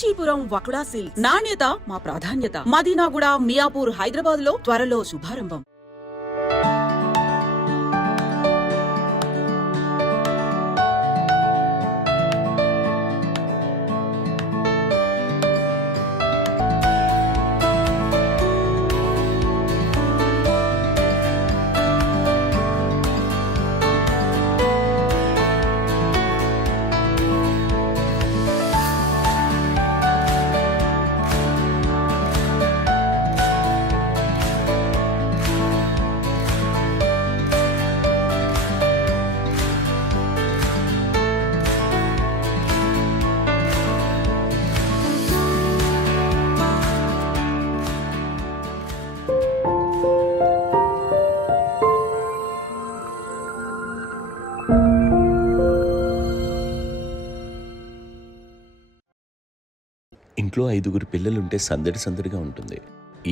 Kanchipuram వకుడా silks. నాణ్యత మా ప్రాధాన్యత. మదీనాగూడ, మియాపూర్, హైదరాబాద్ లో త్వరలో శుభారంభం. ఇంట్లో 5గురు పిల్లలుంటే సందడి సందడిగా ఉంటుంది.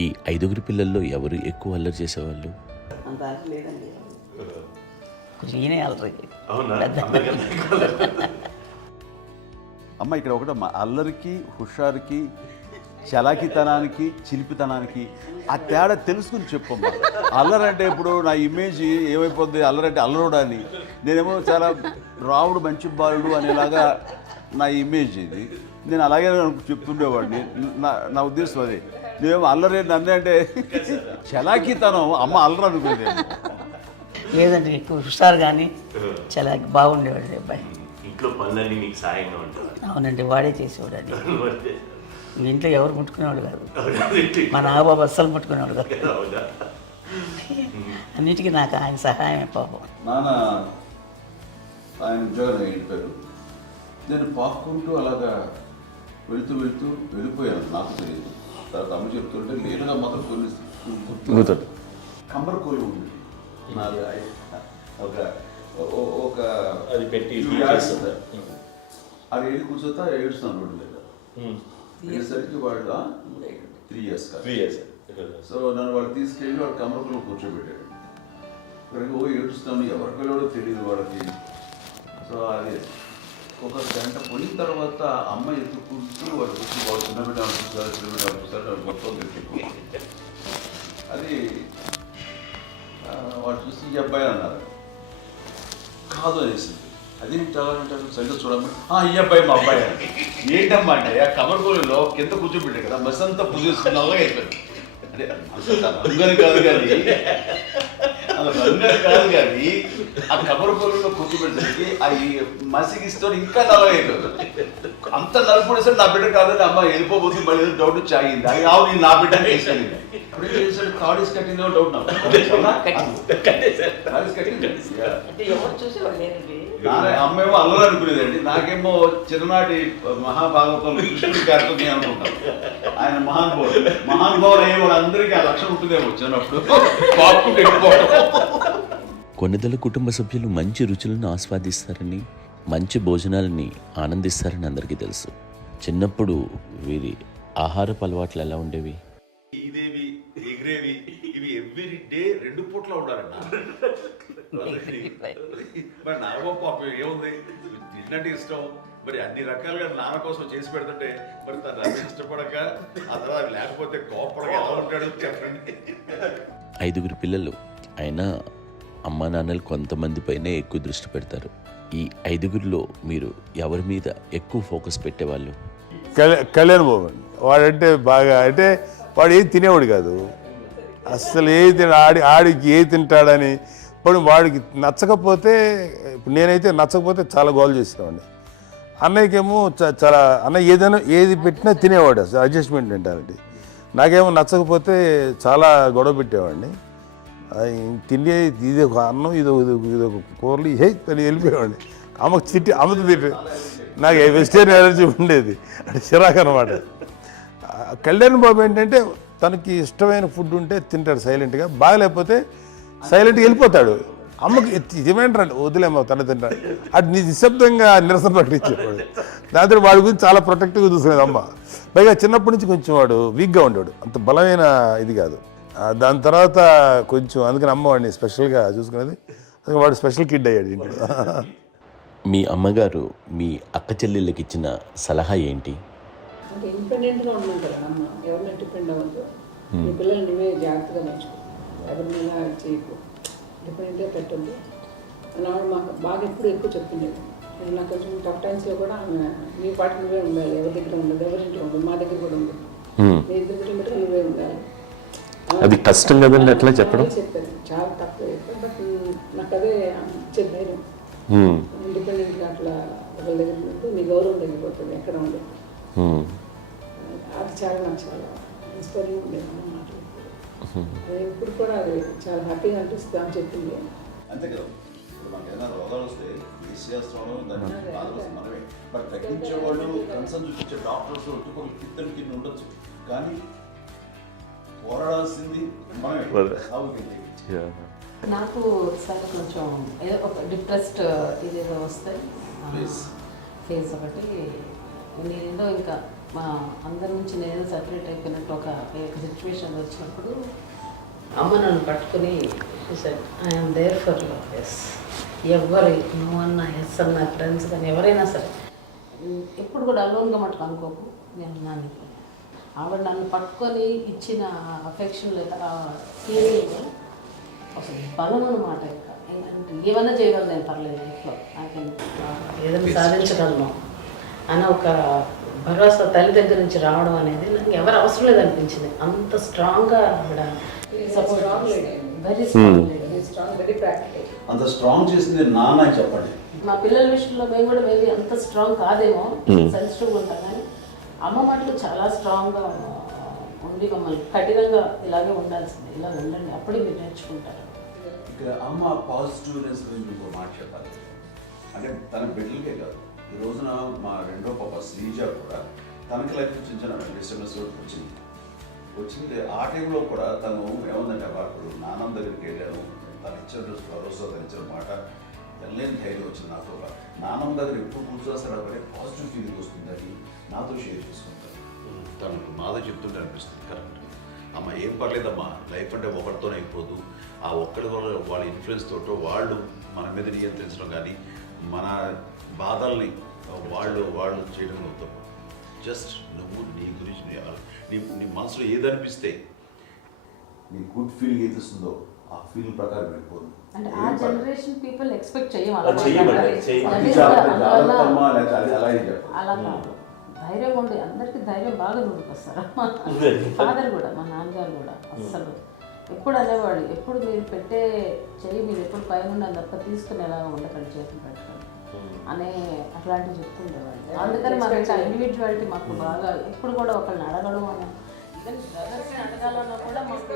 ఈ 5గురు పిల్లల్లో ఎవరు ఎక్కువ అల్లరి చేసేవాళ్ళు? అమ్మ ఇక్కడ ఒకటి అల్లరికి, హుషారుకి, చలాకితనానికి, చిలిపితనానికి ఆ తేడా తెలుసుకుని చెప్పమ్మా. అల్లరంటే ఇప్పుడు నా ఇమేజ్ ఏమైపోద్ది, అల్లరంటే అల్లరుడు అని, నేనేమో చాలా రావుడు మంచి బాలుడు అనేలాగా నా ఇమేజ్ ఇది. నేను అలాగే చెప్తుండేవాడిని. నా ఉద్దేశం అదే. నేనేమో అల్లరే నన్ను అంటే చలాకితనం అమ్మ అల్లరు అనుకునేది. లేదంటే ఎక్కువ హుషారు కానీ చాలా బాగుండేవాడు అబ్బాయి. ఇంట్లో పనులన్నీ మీకు సాయంగా ఉంటాయి? అవునండి, వాడే చేసేవాడు. అది ఇంట్లో ఎవరు ముట్టుకునేవాడు కాదు. మా నాగబాబు అస్సలు ముట్టుకునేవాడు కాదు. అన్నిటికీ నాకు ఆయన సహాయమే పాపం. నాన్న ఆయన ఉద్యోగం వెళ్ళిపోయారు. నేను పాక్కుంటూ అలాగా వెళుతూ వెళ్ళిపోయాను. నాకు తెలియదు. తర్వాత అమ్మ చెప్తుంటే నేరుగా మాత్రం కొన్ని గుర్తు కంబరకోలు ఉంది. నాది ఒక అది పెట్టి అది ఏది కూర్చోతా ఏడుస్తున్నాను రోడ్డు మీద. అయ్యేసరికి వాళ్ళు 3 years సో నన్ను వాళ్ళు తీసుకెళ్ళి వాడు కంబరకోలు కూర్చోబెట్టాడు. ఇక్కడికి ఏడుస్తాను, ఎవరికి వెళ్ళాడో తెలియదు వాళ్ళకి. సో అది ఒక గంట పోయిన తర్వాత అమ్మ ఎత్తుకుంటూ వాడు వచ్చి వాడు చిన్నబిడ్డ అనిపిస్తారు మొత్తం తెచ్చి అది వాడు చూసి ఈ అబ్బాయి అన్నారు. కాదు అనేసింది. అది చాలా సరిగ్గా చూడమ్మా, ఈ అబ్బాయి మా అబ్బాయి అని. ఏంటమ్మా అంటే ఆ కమర్గోలులో కింద కూర్చోబెట్టాడు కదా, బస్ అంతా పూజేసుకున్న అలాగే అయిపోయింది. అంటే రంగని కాదు కానీ ఆ కబరపూలలో కూర్చోబెట్టడానికి ఆ మసిగిస్తూ ఇంకా నల్లగైపోయింది. అంత నలుపుడేసరి నా బిడ్డ కాదని అమ్మ వెళ్ళిపోతుంది. మళ్ళీ డౌట్ వచ్చి ఆగింది. అది నేను నా బిడ్డ తీసుకెళ్ళింది. థర్డ్ కట్టిందో డౌట్ నాకు. అమ్మేమో అల్లరు అనుకునేదండి. నాకేమో చిన్ననాటి మహాభాగవతం కృష్ణుడి కార్యక్రమం అనుకుంటాను. ఆయన మహానుభావులు అయ్యే వాళ్ళందరికీ ఆ లక్షణం ఉంటుందేమో చిన్నప్పుడు. కొన్నిదల కుటుంబ సభ్యులు మంచి రుచులను ఆస్వాదిస్తారని, మంచి భోజనాలని ఆనందిస్తారని అందరికీ తెలుసు. చిన్నప్పుడు వీరి ఆహారపు అలవాట్లు ఎలా ఉండేవి? ఇదేవి ఎగిరేవి ఇవి ఎవ్రీ డే 2 పూట్ల ఉండాలండి. మరి నాగబాబు పాపం ఏముంది, తిన్నట్టు ఇష్టం. మరి అన్ని రకాలుగా నాన్న కోసం చేసి పెడుతుంటే మరి తను అవి ఇష్టపడక ఆ తర్వాత లేకపోతే కోపడక ఎలా ఉంటాడు చెప్పండి. 5గురు పిల్లలు అయినా అమ్మా నాన్నలు కొంతమంది పైనే ఎక్కువ దృష్టి పెడతారు. ఈ 5గురిలో మీరు ఎవరి మీద ఎక్కువ ఫోకస్ పెట్టేవాళ్ళు? కళ్యాణ్ బాబు అండి. వాడంటే బాగా, అంటే వాడు ఏది తినేవాడు కాదు అస్సలు. ఏది ఆడికి ఏది తింటాడని ఇప్పుడు వాడికి నచ్చకపోతే, ఇప్పుడు నేనైతే నచ్చకపోతే చాలా గోల్ చేసేవాడిని. అన్నయ్యకేమో చాలా అన్నయ్య ఏదైనా ఏది పెట్టినా తినేవాడు, అసలు అడ్జస్ట్మెంట్ మెంటాలిటీ. నాకేమో నచ్చకపోతే చాలా గొడవ పెట్టేవాడిని. తిండి ఇది ఒక అన్నం, ఇదొక కూరలు అని వెళ్ళిపోయేవాడిని. అమ్మకు అమ్మతో తిట్టి నాకు వెజిటేరియన్ ఎలర్జీ ఉండేది, అంటే చిరాకు అనమాట. కళ్యాణ్ బాబు ఏంటంటే తనకి ఇష్టమైన ఫుడ్ ఉంటే తింటాడు సైలెంట్గా, బాగలేకపోతే సైలెంట్గా వెళ్ళిపోతాడు. అమ్మకి ఇదేమంటాడు, వదిలేమో తన తింటాడు. అటు నిశ్శబ్దంగా నిరసన ప్రకటించేవాడు. దాంతో వాడి గురించి చాలా ప్రొటెక్టివ్గా చూసుకునేది అమ్మ. పైగా చిన్నప్పటి నుంచి కొంచెం వాడు వీక్గా ఉండేవాడు, అంత బలమైన ఇది కాదు. దాని తర్వాత కొంచెం అందుకని అమ్మ వాడిని స్పెషల్గా చూసుకునేది. అందుకని వాడు స్పెషల్ కిడ్ అయ్యాడు ఇంట్లో. మీ అమ్మగారు మీ అక్క చెల్లెళ్ళకి ఇచ్చిన సలహా ఏంటి? అంటే ఇండిపెండెంట్గా ఉన్నాం కదా అమ్మ, ఎవరిని డిపెండ్ అవ్వద్దు, నీ పిల్లలు నువ్వే జాగ్రత్తగా పెంచుకో, ఎవరిని ఇలా చేయకు, డిపెండెంట్గా పెట్టద్దు అని ఆవిడ మాకు బాగా ఎప్పుడు ఎక్కువ చెప్తుండేది. నేను నాకు కొంచెం టఫ్ టైమ్స్లో కూడా ఆమె నీ పాటు నువ్వే ఉండాలి, ఎవరి దగ్గర ఉండదు, ఎవరింట్లో ఉండదు, మా దగ్గర కూడా ఉండదు, నీ ఇద్దరు కిలోమీటర్లు నువ్వే ఉండాలి. అది కష్టం కదండి అట్లా చెప్పడం. చెప్పారు చాలా తక్కువ చెప్పారు, బట్ నాకు అదే ఇచ్చే ధైర్యం. ఇండిపెండెంట్గా అట్లా ఒకరి దగ్గర ఉంటే నీ గౌరవం తగ్గిపోతుంది, ఎక్కడ ఉండదు. అది చాలా నాకు చాలా ఇన్స్పైరింగ్ ఉండేది అన్న మాటలు. ఇప్పుడు కూడా అది చాలా హ్యాపీగా అనిపిస్తుంది అని చెప్పింది. అంతే కదా, ఇప్పుడు మనకి ఏదైనా రోగాలు వస్తే ఫేస్ చేస్తాను దాన్ని బాధపడుతుంది మనమే, బట్ తగ్గించే వాళ్ళు కన్సర్న్ చూపించే డాక్టర్స్ ఒట్టుకోలు ఇద్దరు కింద ఉండొచ్చు, కానీ పోరాడాల్సింది మనమే. నాకు సార్ కొంచెం ఏదో ఒక డిప్రెస్డ్ ఇదేదో వస్తే ఫేజ్ ఒకటి, నేనేదో ఇంకా మా అందరి నుంచి నేనేదో సపరేట్ అయిపోయినట్టు ఒక సిచ్యువేషన్ వచ్చినప్పుడు అమ్మ నన్ను పట్టుకుని I'm there for your yes, ఎవరు నో అన్న ఎస్ అన్న ఫ్రెండ్స్ కానీ ఎవరైనా సరే ఎప్పుడు కూడా అలోన్గా మటుకు అనుకోకు, నేను నాన్న. ఆవిడ నన్ను పట్టుకొని ఇచ్చిన అఫెక్షన్ లేదా ఫీలింగ్ అసలు బలం అన్నమాట. ఇంకా ఏంటంటే ఏమన్నా చేయగలను నేను, పర్లేదు లైఫ్లో ఏదైనా సాధించగలను అని ఒక భరోసా తల్లి దగ్గర నుంచి రావడం అనేది నాకు ఎవరు అవసరం లేదనిపించింది. అంత స్ట్రాంగ్గా ఆవిడ support, very strong, very practical. అంత స్ట్రాంగ్ చేసింది నాన్న అని చెప్పండి. మా పిల్లల విషయంలో మేము కూడా మేబీ అంత స్ట్రాంగ్ కాదేమో, సెన్సిటివ్గా ఉంటాం, కానీ అమ్మ మాటలు చాలా స్ట్రాంగ్గా ఉండి మమ్మల్ని కఠినంగా ఇలాగే ఉండాల్సింది, ఇలా ఉండండి అప్పుడే మీరు నేర్చుకుంటారు. ఇక్కడ అమ్మ పాజిటివ్నెస్ గురించి ఇంకో మాట చెప్పాలి. అంటే తన బిడ్డలకే కాదు, ఈ రోజున మా రెండో పాప శ్రీజ కూడా తనకి లైఫ్ చిన్న డిస్టర్బెన్స్ వచ్చింది. ఆ టైంలో కూడా తను ఏముందంటే అప్పుడు నాన్నమ్మ దగ్గరికి వెళ్ళాను, తను ఇచ్చిన భరోసా, తను ఇచ్చిన మాట వెళ్ళలేని ధైర్యం వచ్చింది నాతో. నాన్నమ్మ దగ్గర ఎప్పుడు కూర్చొస్తాడు అప్పుడే పాజిటివ్ ఫీలింగ్ వస్తుందని నాతో షేర్ చేసుకుంటాను. తను నాతో చెప్తుంటే అనిపిస్తుంది కరెక్ట్, అమ్మ ఏం పర్లేదమ్మా, లైఫ్ అంటే ఒకరితోనే అయిపోదు, ఆ ఒక్కడి వల్ల వాళ్ళ ఇన్ఫ్లుయెన్స్ తోటో వాళ్ళు మన మీద నియంత్రించడం కానీ మన బాధల్ని వాళ్ళు చేయడంలో తప్ప, జస్ట్ నువ్వు నీ గురించి నీ మనసులో ఏదనిపిస్తే నీ గుడ్ ఫీలింగ్ ఏది వస్తుందో ఆ ఫీలింగ్ ప్రకారం వెళ్ళిపోదు. అంటే ఆ జనరేషన్ పీపుల్ ఎక్స్పెక్ట్ చేయము అలాగే అలా కాదు, ధైర్యం ఉండి అందరికీ ధైర్యం బాగా నూరుకొస్తారు. ఫాదర్ కూడా, మా నాన్నగారు కూడా అస్సలు ఎప్పుడు అనేవాళ్ళు, ఎప్పుడు మీరు పెట్టే చెయ్యి మీరు ఎప్పుడు పైన ఉండాలి తప్ప తీసుకుని ఎలా ఉండకండి, చేతులు పెట్టండి అనే అట్లాంటివి చెప్తుండేవాళ్ళు. అందుకని మాకు ఇండివిజువాలిటీ మాకు బాగా, ఎప్పుడు కూడా ఒకళ్ళని అడగడం అన్న, ఈవెన్ బ్రదర్స్ని అడగాలన్నా కూడా మాకు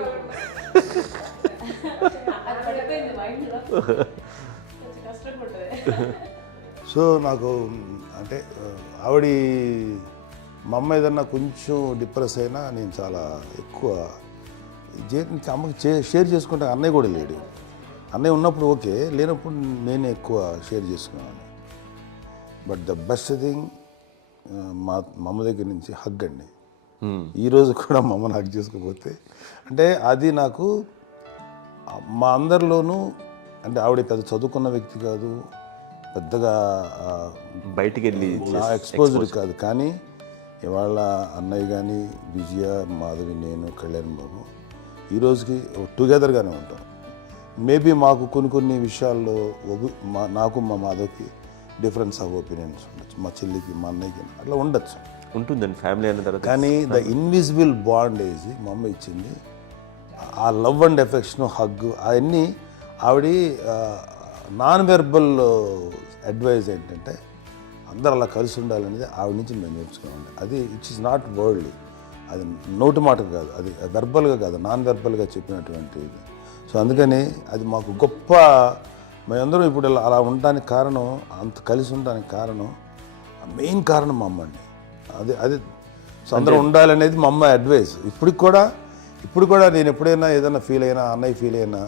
అది పడిపోయింది మైండ్లో, కొంచెం కష్టంగా ఉంటుంది. సో నాకు అంటే ఆవిడ మా అమ్మ ఏదన్నా కొంచెం డిప్రెస్ అయినా నేను చాలా ఎక్కువ అమ్మకి షేర్ చేసుకుంటే, అన్నయ్య కూడా లేడు, అన్నయ్య ఉన్నప్పుడు ఓకే, లేనప్పుడు నేనే ఎక్కువ షేర్ చేసుకున్నాను. బట్ ద బెస్ట్ థింగ్ మా అమ్మ దగ్గర నుంచి హగ్ అండి. ఈరోజు కూడా మా అమ్మని హగ్ చేసుకోకపోతే అంటే అది నాకు మా అందరిలోనూ, అంటే ఆవిడ పెద్ద చదువుకున్న వ్యక్తి కాదు, పెద్దగా బయటికి వెళ్ళి ఎక్స్పోజర్ కాదు, కానీ ఇవాళ అన్నయ్య కానీ విజయ, మాధవి, నేను, కళ్యాణ్ బాబు ఈ రోజుకి టుగెదర్గానే ఉంటాం. మేబీ మాకు కొన్ని విషయాల్లో నాకు మా మాధవ్కి డిఫరెన్స్ ఆఫ్ ఒపీనియన్స్ ఉండొచ్చు, మా చెల్లికి, మా అన్నయ్యకి అట్లా ఉండొచ్చు, ఉంటుందండి ఫ్యామిలీ అన్న తర్వాత. కానీ ద ఇన్విజిబుల్ బాండేజ్ మా అమ్మ ఇచ్చింది, ఆ లవ్ అండ్ ఎఫెక్షన్, హగ్, అవన్నీ ఆవిడ నాన్ వెర్బల్ అడ్వైజ్ ఏంటంటే అందరూ అలా కలిసి ఉండాలనేది ఆవిడ నుంచి మేము నేర్చుకున్నాం. అది ఇట్స్ ఇస్ నాట్ వర్డ్లీ, అది నోటి మాట కాదు, అది వెర్బల్గా కాదు, నాన్ వెర్బల్గా చెప్పినటువంటి. సో అందుకని అది మాకు గొప్ప, మేమందరం ఇప్పుడు అలా ఉండడానికి కారణం, అంత కలిసి ఉండడానికి కారణం, మెయిన్ కారణం మా అమ్మ అండి. అది సో అందరూ ఉండాలనేది మా అమ్మ అడ్వైస్. ఇప్పుడు కూడా నేను ఎప్పుడైనా ఏదైనా ఫీల్ అయినా, అన్నయ్య ఫీల్ అయినా,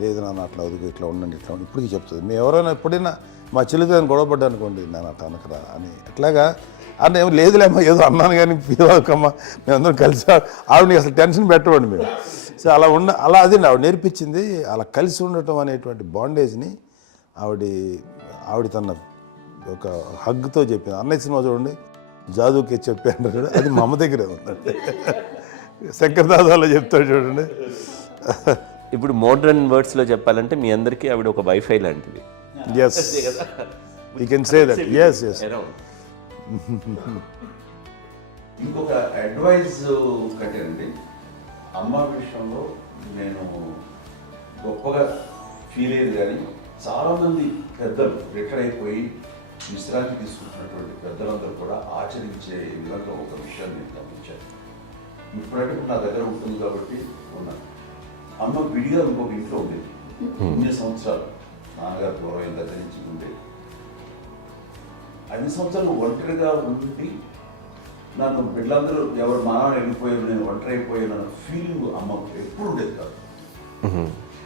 లేదు నాన్న అట్లా వదుకు, ఇట్లా ఉండండి, ఇట్లా ఉండి, ఇప్పటికీ చెప్తుంది. మేము ఎవరైనా ఎప్పుడైనా మా చెల్లితో గొడవపడ్డా అనుకోండి, నేను అట్లా అనకరా అని, ఎట్లాగా అన్న ఏమో లేదులేమ్మా, ఏదో అన్నాను కానీ ఫీల్ అవ్వకమ్మా, మేమందరం కలిసి ఆవిడని అసలు టెన్షన్ పెట్టవండి మేము. సో అలా అది ఆవిడ నేర్పించింది, అలా కలిసి ఉండటం అనేటువంటి బాండేజ్ని ఆవిడ తన ఒక హగ్తో చెప్పింది. అన్నయ్య సినిమా చూడండి, జాదుకే చెప్పాను కదా, అది మా అమ్మ దగ్గరే ఉందండి. శంకరదాదాలో చెప్తాడు చూడండి. ఇప్పుడు మోడ్రన్ వర్డ్స్లో చెప్పాలంటే మీ అందరికీ ఆవిడ ఒక వైఫై లాంటిది. Yes, you can say that. Yes yes. ఇంకొక అడ్వైజ్ కట్టేనండి, అమ్మ విషయంలో నేను గొప్పగా ఫీల్ అయ్యేది, కానీ చాలామంది పెద్దలు రిటైర్ అయిపోయి విశ్రాంతి తీసుకుంటున్నటువంటి పెద్దలందరూ కూడా ఆచరించే విధంగా ఒక విషయాన్ని నేను గమనించాను. ఇప్పుడంటే నా దగ్గర ఉంటుంది కాబట్టి ఉన్నాను. అమ్మ విడిగా ఇంకొక ఇంట్లో ఉండేది 9 సంవత్సరాలు, నాన్నగారు పూర్వం దగ్గర నుంచి ఉండేది. 5 సంవత్సరాలు ఒంటరిగా ఉండి నన్ను బిడ్డలందరూ ఎవరు మానవ వెళ్ళిపోయారు, నేను ఒంటరి అయిపోయాను అన్న ఫీలింగ్ అమ్మకు ఎప్పుడు ఉండేది కాదు.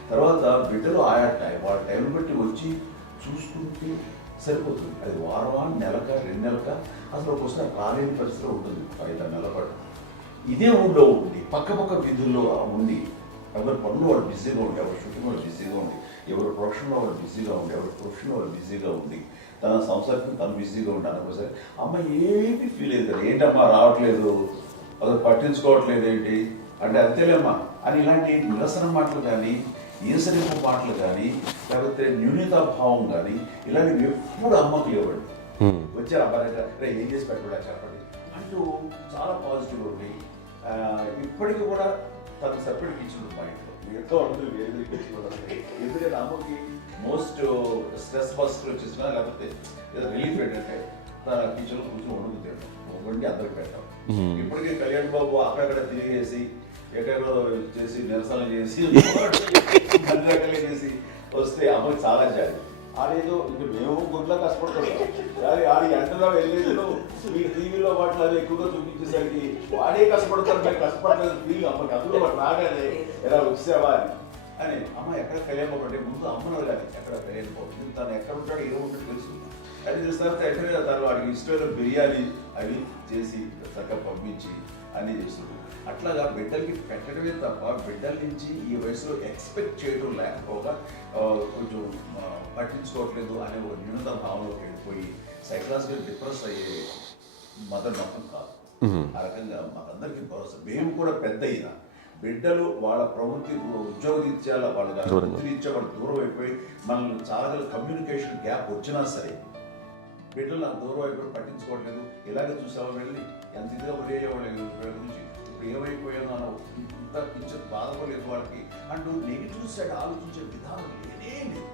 తర్వాత బిడ్డలు ఆయా వాళ్ళ టైం బట్టి వచ్చి చూసుకుంటే సరిపోతుంది. అది వారమా, నెలక, 2 నెలక, అసలు ఒకసారి రాలేని పరిస్థితిలో ఉంటుంది. 5-6 నెలల పాటు ఇదే ఊళ్ళో ఉండి పక్క వీధుల్లో ఉండి ఎవరి పనులు వాళ్ళు బిజీగా ఉండి, ఎవరి షూటింగ్ వాళ్ళు బిజీగా ఉండి, ఎవరి ప్రొఫెషన్లో వాళ్ళు బిజీగా ఉండి, ఎవరి ప్రొఫెషన్లో వాళ్ళు బిజీగా ఉండి, తన సంసారం తను బిజీగా ఉంటాను. ఒకసారి అమ్మ ఏమీ ఫీల్ అయ్యేది కదా, ఏంటమ్మా రావట్లేదు, అసలు పట్టించుకోవట్లేదు ఏంటి అంటే, అంతేలేమ్మా అని ఇలాంటి నిరసన మాటలు కానీ, ఈసరింపు మాటలు కానీ, లేకపోతే న్యూనతాభావం కానీ ఇలాంటివి ఎప్పుడు అమ్మకు లేవండి. వచ్చారు అబ్బాయి ఏం చేసి పెట్టకుండా చెప్పండి అంటూ చాలా పాజిటివ్ ఉంది. ఇప్పటికీ కూడా తను సపరేట్ కిచెన్ మా ఇంట్లో ఎంతో ఉంటుంది, వేరే కిచెన్. ఎందుకంటే అమ్మకి మోస్ట్ స్ట్రెస్ బస్టర్ వచ్చేసినా లేకపోతే ఏదో రిలీఫ్ ఏంటంటే తన కిచెన్లో కూర్చొని వండి అందరికి పెట్టాం. ఇప్పటికీ కళ్యాణ్ బాబు అక్కడక్కడ తిరిగేసి ఎక్కడెక్కడో చేసి నిరసన చేసి అన్ని రకాలుగా చేసి వస్తే అమ్మకి చాలా జాలి. ఆడేదో ఇంక మేము గుడ్లా కష్టపడుతున్నాం, కానీ ఆడి ఎండలో వెళ్ళేదో మీ టీవీలో వాటిలో అది ఎక్కువగా చూపించేసరికి వాడే కష్టపడతారు, మేము కష్టపడలేదు ఫీల్ అమ్మకి. అందులో వాడు రాగానే ఎలా వచ్చావా అని అమ్మ ఎక్కడ కళ్యాణ్ బాబు అంటే ముందు అమ్మను కానీ ఎక్కడ కళ్యాణ్ బాబు తను ఎక్కడ ఉంటాడో ఏ ఉంటుంది తెలుసు. అది తెలిసిన తర్వాత ఎక్కడ తను వాడికి ఇష్టమైన బిర్యానీ అవి చేసి చక్కగా పంపించి అన్నీ చేస్తుంది. అట్లాగా బిడ్డలకి పెట్టడమే తప్ప బిడ్డల నుంచి ఈ వయసులో ఎక్స్పెక్ట్ చేయడం లేకపోగా కొంచెం పట్టించుకోవట్లేదు అనే ఒక న్యూనత భావంలోకి వెళ్ళిపోయి సైకలాజికల్ డిప్రెస్ అయ్యే మదర్ మొత్తం కాదు. ఆ రకంగా మాకందరికీ భరోసా. మేము కూడా పెద్ద అయినా బిడ్డలు వాళ్ళ ప్రవృత్తి ఉద్యోగ రీత్యా వాళ్ళ వృత్తి రీత్యా వాళ్ళు దూరం అయిపోయి మనల్ని చాలా కమ్యూనికేషన్ గ్యాప్ వచ్చినా సరే బిడ్డలు నాకు దూరం అయిపోయి పట్టించుకోవట్లేదు. ఇలాగే చూసావా వెళ్ళి ఎంత ఇదిగా పడేవాళ్ళు గురించి ఇప్పుడు ఏమైపోయానో అన్న ఇంత కించెం బాధపడలేదు వాళ్ళకి అంటూ నెగిటివ్ సైడ్ ఆలోచించే విధానం లేనే లేదు.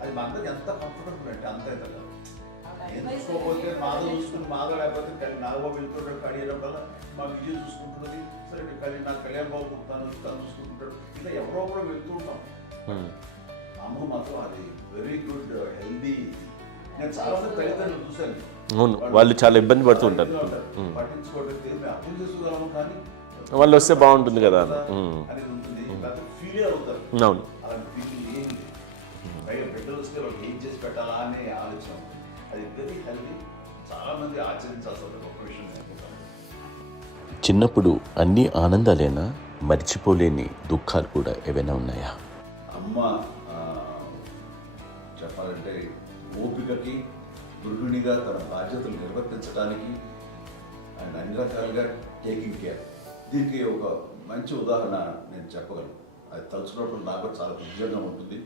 అది మా అందరికి ఎంత కంఫర్టబుల్ అంటే అంత ఇతగా ఎందుకోకపోతే మాధవ చూసుకుని మాధవ లేకపోతే నాగబాబు వెళ్తుంటాడు కడియడం వల్ల మా విజయ్ చూసుకుంటున్నది సరే నాకు కళ్యాణ్ బాబు తను చూసుకుంటాడు. ఇలా ఎవరో కూడా వెళ్తూ ఉంటాం. అమ్మ మాత్రం అది వెరీ గుడ్ హెల్దీ. నేను చాలా మంది తల్లిదండ్రులు చూశాను, అవును, వాళ్ళు చాలా ఇబ్బంది పడుతూ ఉంటారు. పట్టించుకోవడానికి అర్థం చేసుకోగలము కానీ వాళ్ళు వస్తే బాగుంటుంది కదా అనేది ఉంటుంది. ఫీల్ అవుతారు. అవును, అలాంటి ఫీలింగ్ ఏం లేదు. పైగా బిడ్డలు వస్తే వాళ్ళకి ఏం చేసి పెట్టాలా అనే ఆలోచన. అది వెరీ హెల్దీ. చాలా మంది ఆచరించాల్సిన గొప్ప విషయం అనుకుంటాను. చిన్నప్పుడు అన్ని ఆనందాలేనా, మర్చిపోలేని దుఃఖాలు కూడా ఏవైనా ఉన్నాయా? అమ్మ చెప్పాలంటే ఓపికకి, గృహిణిగా తన బాధ్యతలు నిర్వర్తించడానికి అండ్ అన్ని రకాలుగా టేకింగ్ కేర్. దీనికి ఒక మంచి ఉదాహరణ నేను చెప్పగలను. అది తలుచుకున్నప్పుడు నాకు చాలా ఉద్యోగంగా ఉంటుంది,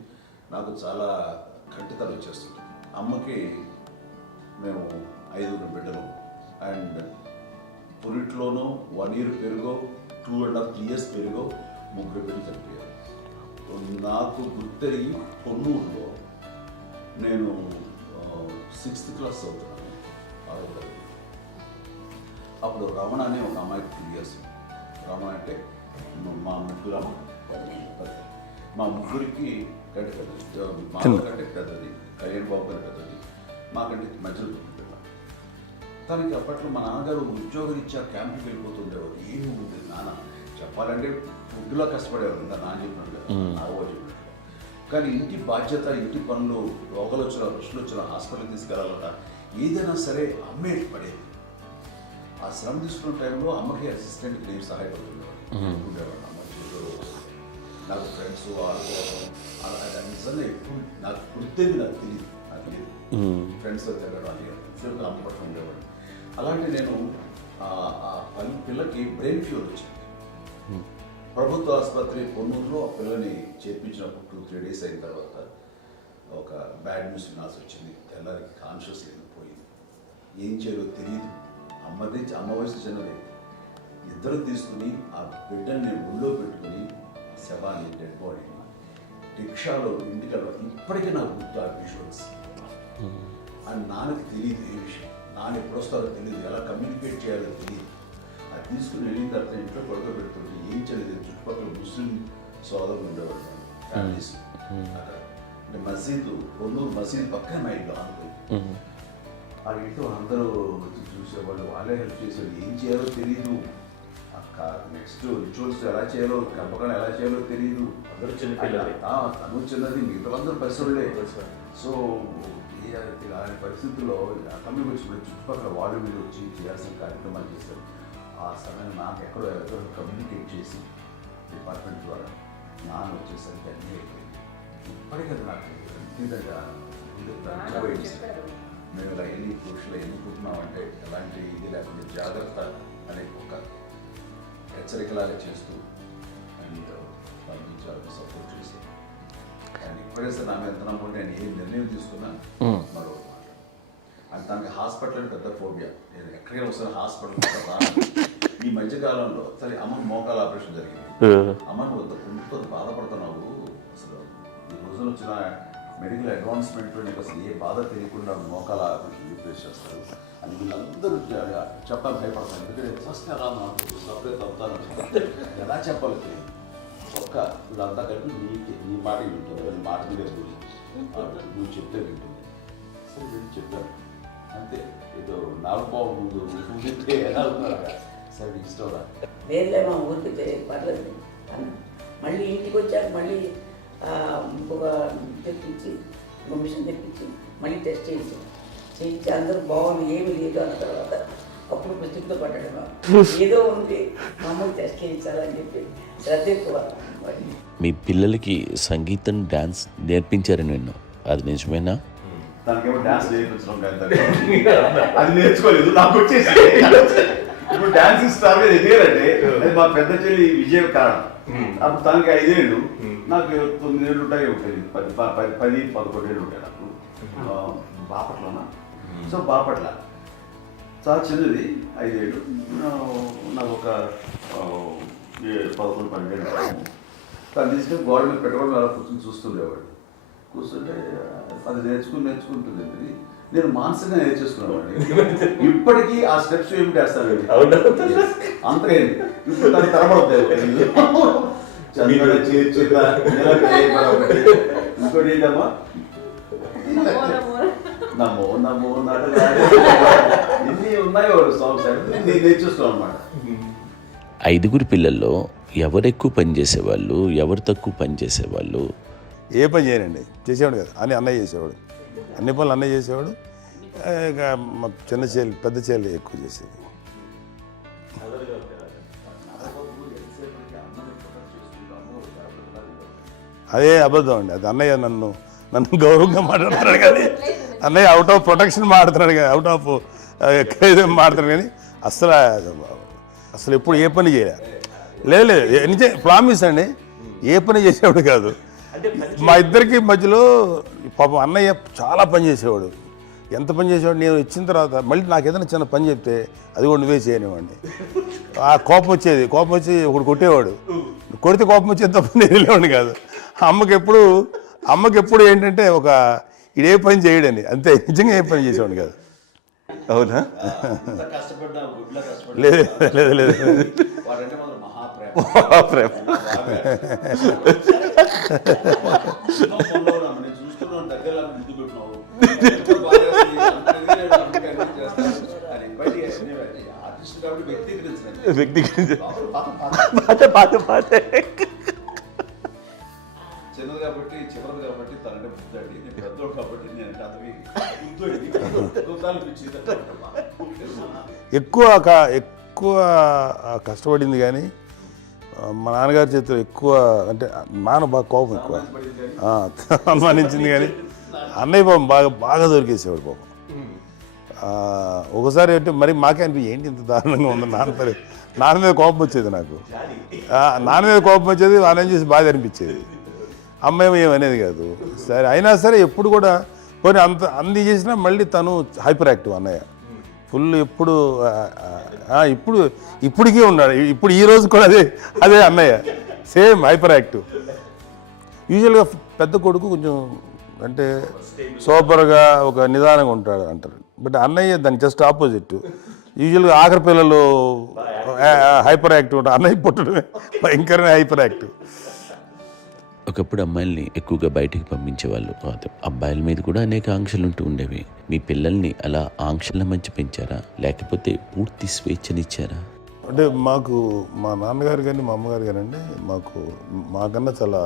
నాకు చాలా కంటితలు వచ్చేస్తుంది. అమ్మకి మేము 5 బిడ్డలు అండ్ పురిట్లోనూ 1 year పెరుగో 2.5 years పెరుగో 3 బిడ్డలు చనిపోయారు. నాకు గుర్తెరిగి పొన్నూరులో నేను 6th class చదువుతున్నాను, 6వ తరగతి. అప్పుడు రమణ అనే ఒక అమ్మాయికి 2 years. రమణ అంటే మా ముగ్గురు అమ్మ, మా ముగ్గురికి కంటే పెద్దది, మా కంటే పెద్దది, కళ్యాణ్ బాబు కంటే పెద్దది, మాకంటే మధ్యలో పిల్ల. తనకి అప్పట్లో మా నాన్నగారు ఉద్యోగరీత్యా క్యాంప్కి వెళ్ళిపోతుండేవారు. ఏమి ఉంటుంది నాన్న చెప్పాలంటే ఫుడ్లో కష్టపడేవారు, ఇంకా నాన్న చెప్పినట్టు కదా, నాగో చెప్పినట్టు. కానీ ఇంటి బాధ్యత, ఇంటి పనులు, రోగాలు వచ్చినా రుచులు వచ్చినా హాస్పిటల్కి తీసుకెళ్ళాలట ఏదైనా సరే అమ్మే పడేది. ఆ శ్రమ తీసుకున్న టైంలో అమ్మకి అసిస్టెంట్కి నేను సహాయపడుతుండేవాడు ఉండేవాడు. అమ్మ నాకు ఫ్రెండ్స్ ఆడుకోవడం అలా నిజంగా ఎప్పుడు నాకు గుర్తేది నాకు తెలియదు. ఫ్రెండ్స్తో తిరగడం అని అమ్మ పట్టుకుని ఉండేవాడు. అలాంటి నేను ఆ పిల్లకి బ్రెయిన్ ఫ్యూర్ వచ్చింది. ప్రభుత్వ ఆసుపత్రి పొన్నూరులో ఆ పిల్లని చేర్పించినప్పుడు 2-3 days అయిన తర్వాత ఒక బ్యాడ్ న్యూస్ వినాల్సి వచ్చింది. తెల్లారికి కాన్షియస్ పోయింది. ఏం చేయాలో తెలియదు. అమ్మ వయసు చిన్నదే. ఇద్దరు తీసుకుని ఆ బిడ్డని నేను ఒళ్ళో పెట్టుకుని శవాన్ని, డెడ్ బాడీని రిక్షాలో ఇంటికి వెళ్ళడం ఇప్పటికీ నాకు గుర్తు ఆ విజువల్స్. అండ్ నాన్నకి తెలియదు ఏ విషయం, నాన్న ఎప్పుడు వస్తారో తెలియదు, ఎలా కమ్యూనికేట్ చేయాలో తెలియదు. అది తీసుకుని వెళ్ళిన తర్వాత ఇంట్లో పడుకోబెడుతుంటే ఏం చేయలేదు. చుట్టుపక్కల ముస్లిం సోదరులు ఉండేవాళ్ళు, ఫ్యామిలీస్ అక్కడ. అంటే మసీదు, పొన్నూరు మసీదు పక్కన మా ఇంట్లో అనుకుంది. ఆ ఇంట్లో అందరూ వచ్చి చూసేవాళ్ళు, వాళ్ళే హెల్ప్ చేసేవాళ్ళు. ఏం చేయాలో తెలియదు. నెక్స్ట్ రిచువల్స్ ఎలా చేయాలో, గంపకాలు ఎలా చేయాలో తెలియదు. అందరూ చిన్నపిల్లలే. తను చిన్నది, మిగతా అందరూ పరిసరులే. సో అలాంటి పరిస్థితుల్లో అక్కడికి వచ్చినప్పుడు చుట్టుపక్కల వాళ్ళు మీరు వచ్చి చేయాల్సిన కార్యక్రమాలు చేశారు. ఆ సమయం నాకు ఎక్కడో కమ్యూనికేట్ చేసి డిపార్ట్మెంట్ ద్వారా నాన్న వచ్చేసరికి అన్నీ అయిపోయింది. ఇప్పటికీ నాకు మేము ఇలా ఎన్ని పురుషులు ఎన్నుకుంటున్నామంటే ఎలాంటి ఇది లేకుండా జాగ్రత్త అనే ఒక హెచ్చరికలాగా చేస్తూ అండ్ పంపించాలని సపోర్ట్ చేసి అండ్ ఇప్పుడైతే నా మీద ఎంత నమ్మకం, నేను ఏ నిర్ణయం తీసుకున్నా మరో మాట. అండ్ తనకి హాస్పిటల్ అంటే పెద్ద ఫోబియా. నేను ఎక్కడికైనా ఒకసారి హాస్పిటల్ రాను. ఈ మధ్యకాలంలో సరే అమ్మ మోకాల ఆపరేషన్ జరిగింది. అమ్మ నువ్వు కొంత బాధపడుతున్నావు, అసలు ఈ రోజున వచ్చిన మెడికల్ అడ్వాన్స్మెంట్ నీకు అసలు ఏ బాధ తెలియకుండా మోకాల ఆపరేషన్ రీప్లేస్ చేస్తారు అని వీళ్ళందరూ చెప్పాలి భయపడతాను. ఎందుకంటే ఫస్ట్ ఎలా నాకు సపరేట్ అవుతాను, ఎలా చెప్పాలి తెలియదు. ఒక్క వీళ్ళంతా కలిపి నీ మాట వింటుంది, నీ మాట మీద నువ్వు చెప్తే వింటుంది. సరే వెళ్ళి చెప్పాను అంతే. ఏదో నాలుగు ముందు చెప్తే ఎలా అవుతున్నారా, సరే ఇష్టం రా. లేదులే మా ఊరికి పర్లేదు అన్న. మళ్ళీ ఇంటికి వచ్చాక మళ్ళీ ఇంకొక తెప్పించి, ఇంకో మిషన్ తెప్పించి మళ్ళీ టెస్ట్ చేయించి అందరూ బాగుంది, ఏమి లేదు అన్న తర్వాత అప్పుడు పుస్తకంతో పట్టడం ఏదో ఉంది, మామూలు టెస్ట్ చేయించాలని చెప్పి శ్రద్ధ ఎక్కువ. మీ పిల్లలకి సంగీతం, డాన్స్ నేర్పించారని విన్నాను, అది నిజమేనా? దానికేమో డాన్స్ నేర్పించడం కానీ అది నేర్చుకోలేదు, నాకు వచ్చేసి ఇప్పుడు డాన్స్ స్టార్ ఎదిగారంటే అది మా పెద్ద చెల్లి విజయ కారణం. అప్పుడు తనకి 5 ఏళ్ళు, నాకు 9 ఏళ్ళు ఉంటాయి, 10-11 ఏళ్ళు ఉంటాయి నాకు. బాపట్లనా? సో బాపట్ల చాలా చిన్నది, 5 ఏళ్ళు. నాకు ఒక 11-12 ఏళ్ళు. తను తీసుకొని గోడ మీద పెట్టుకోవడం అలా కూర్చొని చూస్తుండేవాడు. కూర్చుంటే అది నేర్చుకుంటుంది. నేను మానసికంగా నేర్చేసుకున్నాను. ఇప్పటికీ ఆ స్టెప్స్ ఏమిటి వేస్తాను అంతగా ఇప్పుడు దాన్ని తరబడతాయి. ఇంకోటి ఏంటమ్మా, నమో నమో ఎన్ని ఉన్నాయో సాంగ్స్ నేను నేర్చేసుకున్నాను అనమాట. 5 పిల్లల్లో ఎవరు ఎక్కువ పని చేసేవాళ్ళు, ఎవరు తక్కువ పని చేసేవాళ్ళు? ఏ పని చేయనండి, చేసేవాడు కదా అని అన్నయ్య చేసేవాడు. అన్ని పనులు అన్నయ్య చేసేవాడు. ఇక మా చిన్న చెల్లి, పెద్ద చెల్లి ఎక్కువ చేసేది. అదే అబద్ధం అండి, అది అన్నయ్య నన్ను గౌరవంగా మాట్లాడుతున్నాడు కానీ అన్నయ్య అవుట్ ఆఫ్ ప్రొటెక్షన్ మాడుతున్నాడు కానీ, అవుట్ ఆఫ్ మాడుతున్నాడు కానీ అసలు ఎప్పుడు ఏ పని చేయలే. లేదు నిజం ప్రామిస్ అండి, ఏ పని చేసేవాడు కాదు. మా ఇద్దరికి మధ్యలో పాపం అన్నయ్య చాలా పని చేసేవాడు. ఎంత పని చేసేవాడు, నేను ఇచ్చిన తర్వాత మళ్ళీ నాకు ఏదైనా చిన్న పని చెప్తే అది కూడా నువ్వే చేయనివ్వండి. ఆ కోపం వచ్చేది, కోపం వచ్చి ఒకడు కొట్టేవాడు. కొడితే కోపం వచ్చేది తప్ప నేను వెళ్ళేవాడిని కాదు. అమ్మకి ఎప్పుడు ఏంటంటే ఒక ఇదే పని చేయడని, అంతే. నిజంగా ఏ పని చేసేవాడిని కాదు. అవునా? లేదు లేదు లేదు మహాప్రేమ. చిన్నది కాబట్టి చివరిది కాబట్టి తనంటే బుద్ధండి, నేను పెద్దోడు కాబట్టి నేను అతని ఎక్కువ కష్టపడింది కానీ మా నాన్నగారి చేతిలో ఎక్కువ, అంటే నాన్న బాగా కోపం ఎక్కువ అనుమానించింది కానీ అన్నయ్య పాపం బాగా దొరికేసేవాడు పాపం. ఒకసారి అంటే మరి మాకే అనిపి ఏంటి ఇంత దారుణంగా ఉంది నాన్న మీద కోపం వచ్చేది నాకు. నాన్న మీద కోపం వచ్చేది, వాళ్ళని చేసి బాధ అనిపించేది. అమ్మాయి ఏమనేది కాదు. సరే అయినా సరే ఎప్పుడు కూడా పోనీ అంది చేసినా మళ్ళీ తను హైపర్ యాక్టివ్ అన్నయ్య. ఫుల్ ఇప్పటికీ ఉన్నాడు. ఇప్పుడు ఈ రోజు కూడా అదే అన్నయ్య, సేమ్ హైపర్ యాక్టివ్. యూజువల్గా పెద్ద కొడుకు కొంచెం అంటే సూపర్గా ఒక నిదానంగా ఉంటాడు అంటారు. బట్ అన్నయ్య దానికి జస్ట్ ఆపోజిట్. యూజువల్గా ఆఖరి పిల్లలు హైపర్ యాక్టివ్ ఉంటారు, అన్నయ్య పుట్టడమే భయంకరమైన హైపర్ యాక్టివ్. ఒకప్పుడు అమ్మాయిల్ని ఎక్కువగా బయటికి పంపించేవాళ్ళు కాదు, అబ్బాయిల మీద కూడా అనేక ఆంక్షలు ఉంటూ ఉండేవి. మీ పిల్లల్ని అలా ఆంక్షల మధ్య పెంచారా, లేకపోతే పూర్తి స్వేచ్ఛనిచ్చారా? అంటే మాకు మా నాన్నగారు కానీ మా అమ్మగారు కానండి మాకన్నా చాలా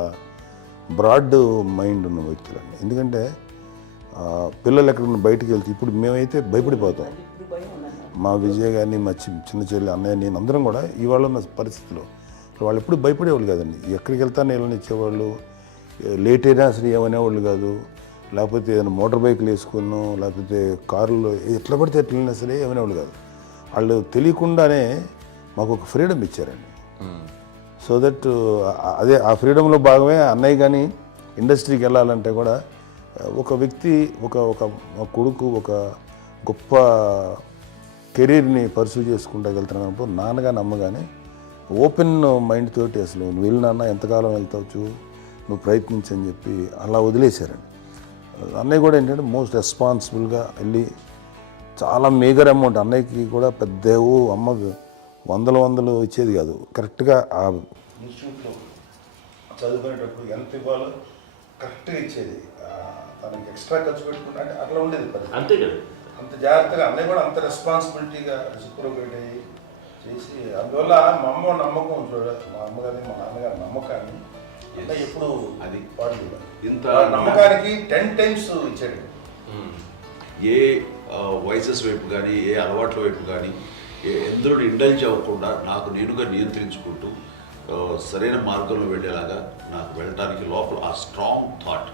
బ్రాడ్ మైండ్ ఉన్న వ్యక్తులండి. ఎందుకంటే పిల్లలు ఎక్కడికైనా బయటికి వెళ్తే ఇప్పుడు మేమైతే భయపడిపోతాం. మా విజయ్ కానీ మా చిన్న చెల్లి అన్నయ్య నేను అందరం కూడా ఇవాళ ఉన్న పరిస్థితిలో వాళ్ళు ఎప్పుడు భయపడేవాళ్ళు కాదండి. ఎక్కడికి వెళ్తాను వెళ్ళని ఇచ్చేవాళ్ళు, లేట్ అయినా అసలు ఏమనేవాళ్ళు కాదు. లేకపోతే ఏదైనా మోటార్ బైక్లు వేసుకున్నాం, లేకపోతే కారులో ఎట్లా పడితే ఎట్లా వెళ్ళినా సరే ఏమనేవాళ్ళు కాదు. వాళ్ళు తెలియకుండానే మాకు ఒక ఫ్రీడమ్ ఇచ్చారండి. సో దట్ అదే ఆ ఫ్రీడంలో భాగమే అన్నయ్య కానీ ఇండస్ట్రీకి వెళ్ళాలంటే కూడా ఒక వ్యక్తి ఒక కొడుకు ఒక గొప్ప కెరీర్ని పర్సూ చేసుకుంటూ వెళ్తున్నప్పుడు నాన్నగాని అమ్మగానే ఓపెన్ మైండ్ తోటి అసలు నువ్వు వెళ్ళినా ఎంతకాలం వెళ్తావచ్చు, నువ్వు ప్రయత్నించని చెప్పి అలా వదిలేశారండి. అన్నయ్య కూడా ఏంటంటే మోస్ట్ రెస్పాన్సిబుల్గా వెళ్ళి చాలా మేజర్ అమౌంట్ అన్నయ్యకి కూడా పెద్ద అమ్మకు వందలు ఇచ్చేది కాదు. కరెక్ట్గా ఆ ఇన్స్టిట్యూట్లో చదువుకునేటప్పుడు ఎంత ఇవ్వాలో కరెక్ట్గా ఇచ్చేది. తనకి ఎక్స్ట్రా ఖర్చు పెట్టుకుంటే అంటే అట్లా ఉండేది పరిస్థితి. అంతే కదా, అంత జాగ్రత్తగా అన్నయ్య కూడా అంత రెస్పాన్సిబిలిటీగా రెసిప్రోకేట్ అయ్యి చేసి అందువల్ల మా అమ్మ నమ్మకం మా అమ్మగారి మా నాన్నగారి నమ్మకాన్ని అన్నయ్య ఎప్పుడు అది పాడు ఇంత నమ్మకానికి 10 times ఇచ్చాడు. ఏ వాయిసెస్ వైపు కానీ ఏ అలవాట్ల వైపు కానీ ఎందులో ఇండల్జ్ అవ్వకుండా నాకు నేనుగా నియంత్రించుకుంటూ సరైన మార్గంలో వెళ్ళేలాగా నాకు వెళ్ళడానికి లోపల ఆ స్ట్రాంగ్ థాట్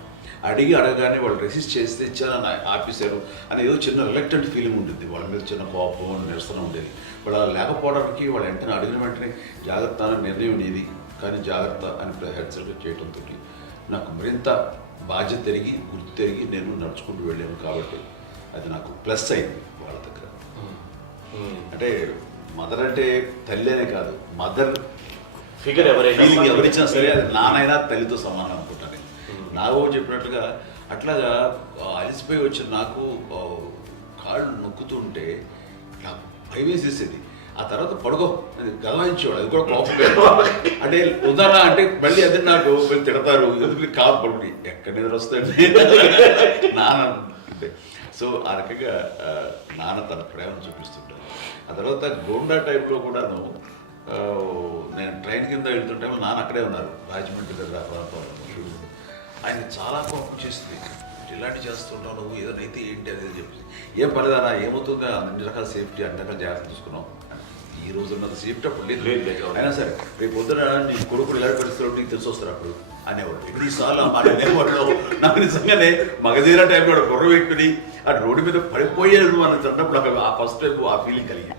అడగానే వాళ్ళు రెసిస్ట్ చేస్తే ఇచ్చారని ఆపేశారు అని ఏదో చిన్న రిలక్టెంట్ ఫీలింగ్ ఉంటుంది. వాళ్ళ మీద చిన్న కోపం నిరసన ఉండేది. వాళ్ళు అలా లేకపోవడానికి వాళ్ళు వెంటనే అడిగిన వెంటనే జాగ్రత్త అనే నిర్ణయం నీది కానీ జాగ్రత్త అని హెచ్చరిక చేయడంతో నాకు మరింత బాధ్యత తిరిగి గుర్తు తిరిగి నేను నడుచుకుంటూ వెళ్ళాను. కాబట్టి అది నాకు ప్లస్ అయింది వాళ్ళ దగ్గర. అంటే మదర్ అంటే తల్లి అనే కాదు, మదర్ ఫిగర్ ఎవరిచ్చినా సరే అది నానైనా తల్లితో సమానం అనుకుంటాను. నాగో చెప్పినట్లుగా అట్లాగా అలసిపోయి వచ్చిన నాకు కాళ్ళు నొక్కుతుంటే నాకు భయం వేసేసేది. ఆ తర్వాత పడుకో గమనించేవాడు, అది కూడా కోపం. అంటే ఉదాహరణ అంటే మళ్ళీ అదే నాకు వెళ్ళి తిడతారు, ఎందుకు కాదు పడుకుని ఎక్కడ నిద్ర వస్తుంది నాన్న అంటే. సో ఆ రకంగా నాన్న తన ప్రేమను చూపిస్తుంటాను. ఆ తర్వాత గోండా టైప్లో కూడాను నేను ట్రైన్ కింద వెళ్తుంటే నాన్న అక్కడే ఉన్నారు, రాజమండ్రి దగ్గర ప్రాంతంలో. ఆయన చాలా కోపం చేస్తుంది, ఇలాంటి చేస్తుంటావు నువ్వు, ఏదైతే ఏంటి అనేది చెప్పి. ఏం పర్లేదన్నా ఏమవుతుందో అన్ని రకాల సేఫ్టీ అన్ని రకాల జాగ్రత్త చూసుకున్నాం. ఈ రోజు ఉన్నది సేఫ్టీ అప్పుడు లేదు అయినా సరే రేపు పొద్దున నీ కొడుకులు ఇలాంటి పరిస్థితుల్లో నీకు తెలిసి వస్తారు అప్పుడు అనేవాడు. ఇప్పుడు ఈసార్లు ఆ మాట అనేవాడు. నాకు నిజంగానే మగధీర టైంలో బుర్ర పెట్టుకుని ఆ రోడ్డు మీద పడిపోయేది అని అన్నప్పుడు ఆ ఫస్ట్ టైం ఆ ఫీలింగ్ కలిగి.